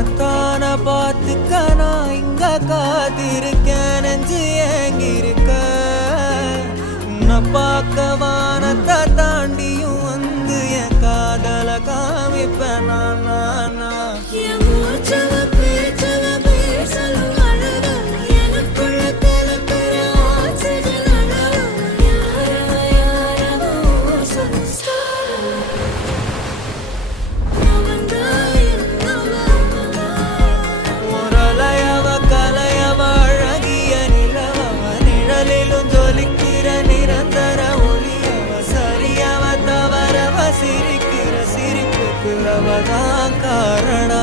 உன்னத்தான பார்த்துக்க நான் இங்க காத்திருக்கேன் நெஞ்சு ஏங்கிருக்க உன்னை பார்க்க வானத்தை தாண்டியும் வந்து என் காதல காமிப்பேன் நான் சிரிக்கிற சிரிப்புக்கு அவதான் காரணம்.